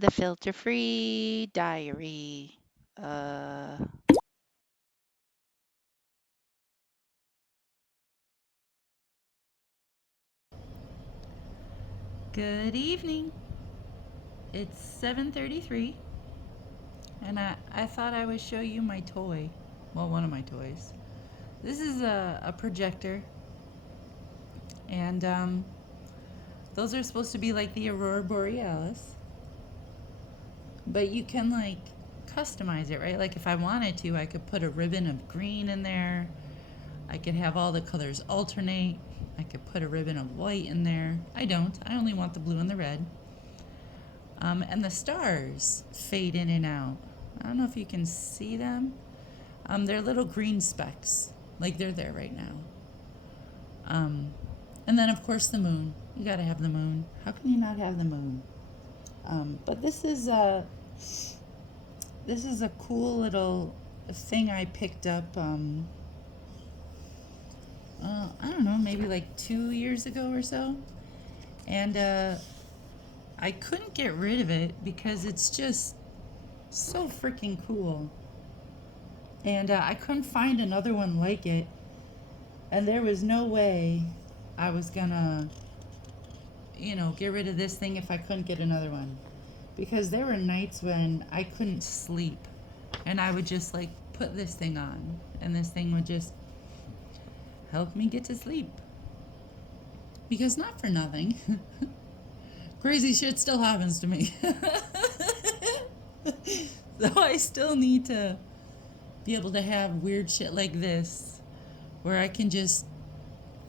The filter-free diary. Good evening. It's 7:33, and I thought I would show you my toy. Well, one of my toys. This is a projector, and those are supposed to be like the Aurora Borealis, but you can like customize it, right? Like if I wanted to, I could put a ribbon of green in there. I could have all the colors alternate. I could put a ribbon of white in there. I don't. I only want the blue and the red. And the stars fade in and out. I don't know if you can see them. They're little green specks. Like they're there right now. And then of course the moon. You gotta have the moon. How can you not have the moon? But this is a cool little thing I picked up. I don't know, maybe like 2 years ago or so, and I couldn't get rid of it because it's just so freaking cool. And I couldn't find another one like it, and there was no way I was gonna, get rid of this thing if I couldn't get another one. Because there were nights when I couldn't sleep, and I would just like put this thing on, and this thing would just help me get to sleep. Because not for nothing, crazy shit still happens to me. So I still need to be able to have weird shit like this where I can just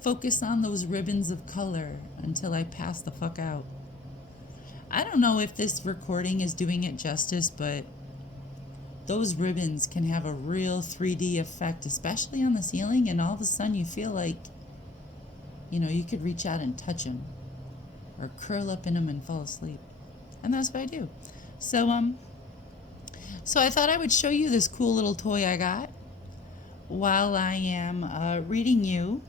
focus on those ribbons of color until I pass the fuck out. I don't know if this recording is doing it justice, but those ribbons can have a real 3D effect, especially on the ceiling, and all of a sudden you feel like, you could reach out and touch them or curl up in them and fall asleep. And that's what I do. So I thought I would show you this cool little toy I got while I am reading you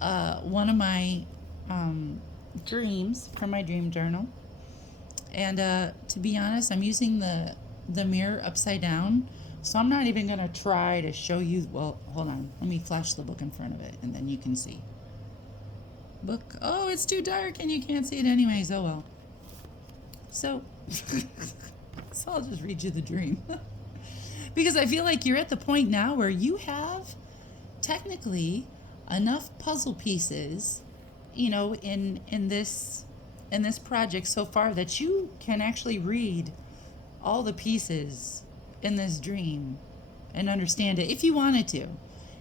one of my dreams from my dream journal. And to be honest, I'm using the mirror upside down, so I'm not even going to try to show you. Well, hold on. Let me flash the book in front of it, and then you can see. Book. Oh, it's too dark, and you can't see it anyways. Oh, well. So I'll just read you the dream. Because I feel like you're at the point now where you have technically enough puzzle pieces, in this project so far that you can actually read all the pieces in this dream and understand it if you wanted to.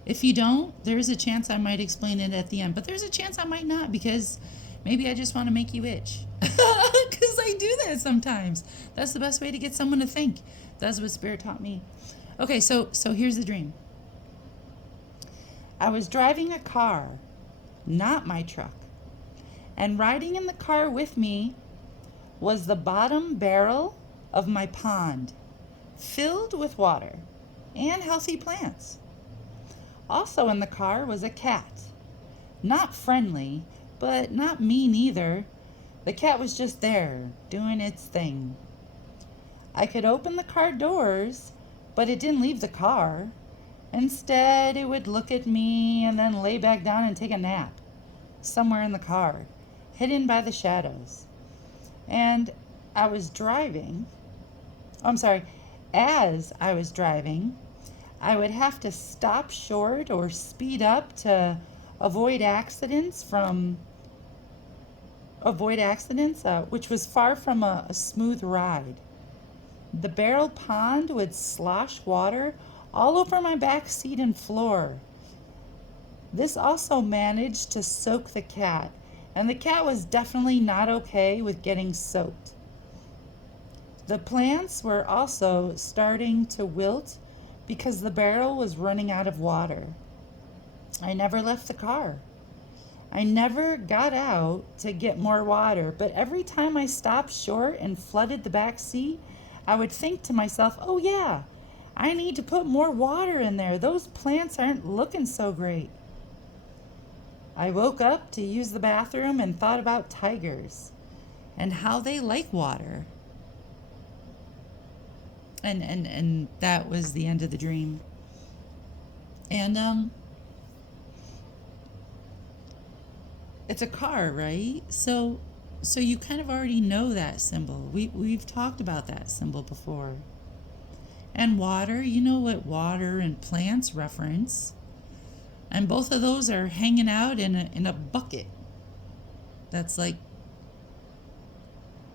If you don't, there's a chance I might explain it at the end, but there's a chance I might not, because maybe I just want to make you itch. Because I do that sometimes. That's the best way to get someone to think. That's what Spirit taught me. Okay, so here's the dream. I was driving a car, not my truck, and riding in the car with me was the bottom barrel of my pond, filled with water and healthy plants. Also in the car was a cat. Not friendly, but not mean either. The cat was just there, doing its thing. I could open the car doors, but it didn't leave the car. Instead, it would look at me and then lay back down and take a nap somewhere in the car, hidden by the shadows. And as I was driving, I would have to stop short or speed up to avoid accidents, which was far from a smooth ride. The barrel pond would slosh water all over my back seat and floor. This also managed to soak the cat, and the cat was definitely not okay with getting soaked. The plants were also starting to wilt because the barrel was running out of water. I never left the car. I never got out to get more water, but every time I stopped short and flooded the back seat, I would think to myself, oh yeah, I need to put more water in there. Those plants aren't looking so great. I woke up to use the bathroom and thought about tigers and how they like water. And that was the end of the dream. And it's a car, right? So you kind of already know that symbol. We've talked about that symbol before. And water, you know what water and plants reference. And both of those are hanging out in a bucket that's like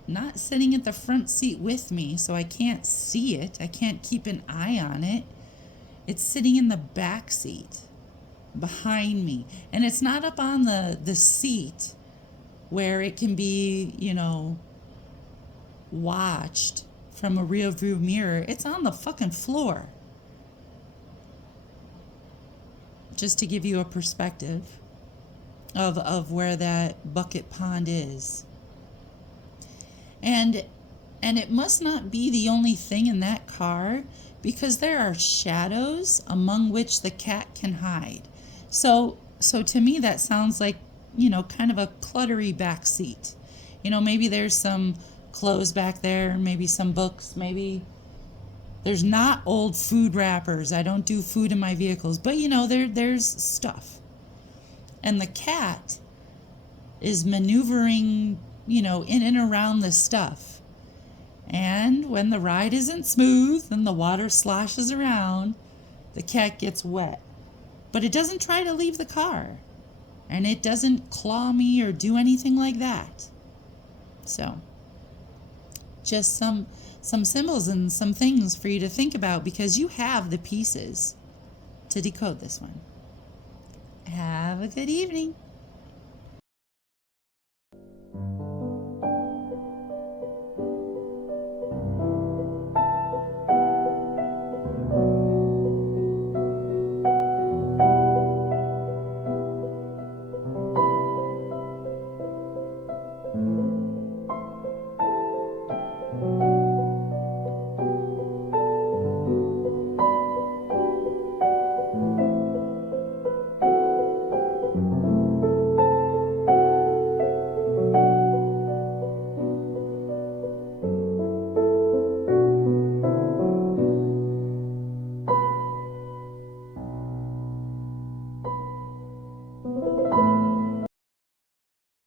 not sitting at the front seat with me, so I can't see it. I can't keep an eye on it. It's sitting in the back seat behind me. And it's not up on the seat where it can be, watched from a rear view mirror. It's on the fucking floor. Just to give you a perspective of where that bucket pond is. And it must not be the only thing in that car, because there are shadows among which the cat can hide. So to me that sounds like, kind of a cluttery back seat. Maybe there's some clothes back there, maybe some books, maybe there's not old food wrappers. I don't do food in my vehicles, but there's stuff. And the cat is maneuvering, in and around the stuff. And when the ride isn't smooth and the water sloshes around, the cat gets wet. But it doesn't try to leave the car. And it doesn't claw me or do anything like that. So, just some symbols and some things for you to think about, because you have the pieces to decode this one. Have a good evening.